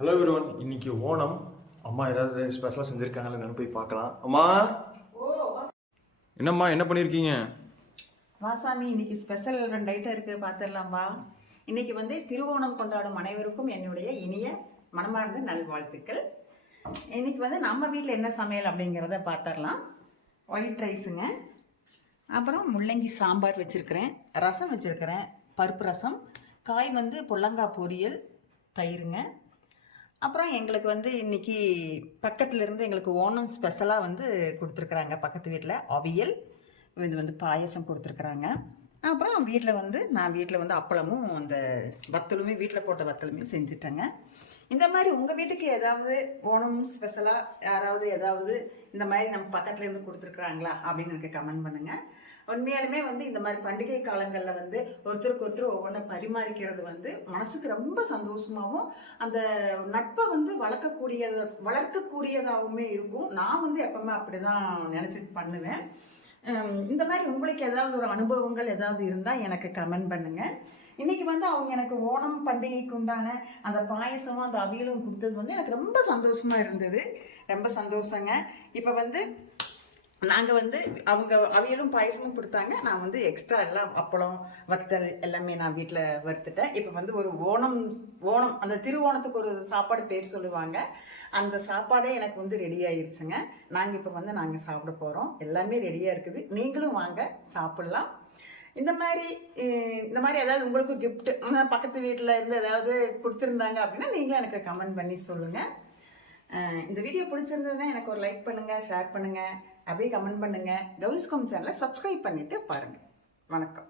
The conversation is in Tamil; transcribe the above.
ஹலோ எவ்ரிவன், இன்னைக்கு ஓணம். அம்மா ஏதாவது ஸ்பெஷலாக செஞ்சுருக்காங்கன்னு என்னன்னு போய் பார்க்கலாம். அம்மா, என்னம்மா என்ன பண்ணியிருக்கீங்க? வாசாமி, இன்னைக்கு ஸ்பெஷல் 2 ஐட்டம் இருக்கு, பார்த்துடலாம்பா. இன்னைக்கு வந்து திருவோணம் கொண்டாடும் அனைவருக்கும் என்னுடைய இனிய மனமார்ந்த நல்வாழ்த்துக்கள். இன்னைக்கு வந்து நம்ம வீட்டில் என்ன சமையல் அப்படிங்கிறத பார்த்துடலாம். ஒயிட் ரைஸுங்க, அப்புறம் முள்ளங்கி சாம்பார் வச்சுருக்கிறேன், ரசம் வச்சுருக்கிறேன், பருப்பு ரசம், காய் வந்து பொல்லங்காய் பொரியல், தயிருங்க. அப்புறம் எங்களுக்கு வந்து இன்றைக்கி பக்கத்துலேருந்து எங்களுக்கு ஓணம் ஸ்பெஷலாக வந்து கொடுத்துருக்குறாங்க. பக்கத்து வீட்டில் அவியல், இது வந்து பாயசம் கொடுத்துருக்குறாங்க. அப்புறம் நான் வீட்டில் வந்து அப்பளமும் அந்த வத்தலுமே வீட்டில் போட்ட வத்தலுமே செஞ்சுட்டேங்க. இந்த மாதிரி உங்கள் வீட்டுக்கு ஏதாவது ஓணம் ஸ்பெஷலாக யாராவது ஏதாவது இந்த மாதிரி நம்ம பக்கத்துலேருந்து கொடுத்துருக்குறாங்களா அப்படின்னு எனக்கு கமெண்ட் பண்ணுங்கள். உண்மையாலுமே வந்து இந்த மாதிரி பண்டிகை காலங்களில் வந்து ஒருத்தருக்கு ஒருத்தர் ஒவ்வொன்றை பரிமாறிக்கிறது வந்து மனசுக்கு ரொம்ப சந்தோஷமாகவும் அந்த நட்பை வந்து வளர்க்கக்கூடியதாகவுமே இருக்கும். நான் வந்து எப்பவுமே அப்படி தான் நினச்சிட்டு பண்ணுவேன். இந்த மாதிரி உங்களுக்கு ஏதாவது ஒரு அனுபவங்கள் ஏதாவது இருந்தால் எனக்கு கமெண்ட் பண்ணுங்கள். இன்றைக்கி வந்து அவங்க எனக்கு ஓணம் பண்டிகைக்கு உண்டான அந்த பாயசமும் அந்த அவியலும் கொடுத்தது வந்து எனக்கு ரொம்ப சந்தோஷமாக இருந்தது. ரொம்ப சந்தோஷங்க. இப்போ வந்து நாங்கள் வந்து அவங்க அவியலும் பாயசமும் கொடுத்தாங்க. நான் வந்து எக்ஸ்ட்ரா எல்லாம் அப்பளம் வத்தல் எல்லாமே நான் வீட்டில் வறுத்துட்டேன். இப்போ வந்து ஒரு ஓணம் அந்த திருவோணத்துக்கு ஒரு சாப்பாடு பேர் சொல்லுவாங்க, அந்த சாப்பாடே எனக்கு வந்து ரெடி ஆயிடுச்சுங்க. நாங்கள் இப்போ வந்து நாங்கள் சாப்பிட போகிறோம். எல்லாமே ரெடியாக இருக்குது. நீங்களும் வாங்க சாப்பிட்லாம். இந்த மாதிரி ஏதாவது உங்களுக்கு கிஃப்ட் பக்கத்து வீட்டில் இருந்து ஏதாவது கொடுத்துருந்தாங்க அப்படின்னா நீங்களும் எனக்கு கமெண்ட் பண்ணி சொல்லுங்கள். இந்த வீடியோ பிடிச்சிருந்ததுன்னா எனக்கு ஒரு லைக் பண்ணுங்கள், ஷேர் பண்ணுங்கள், அப்படியே கமெண்ட் பண்ணுங்கள். கௌரிஸ்கோம் சேனலை சப்ஸ்கிரைப் பண்ணிவிட்டு பாருங்கள். வணக்கம்.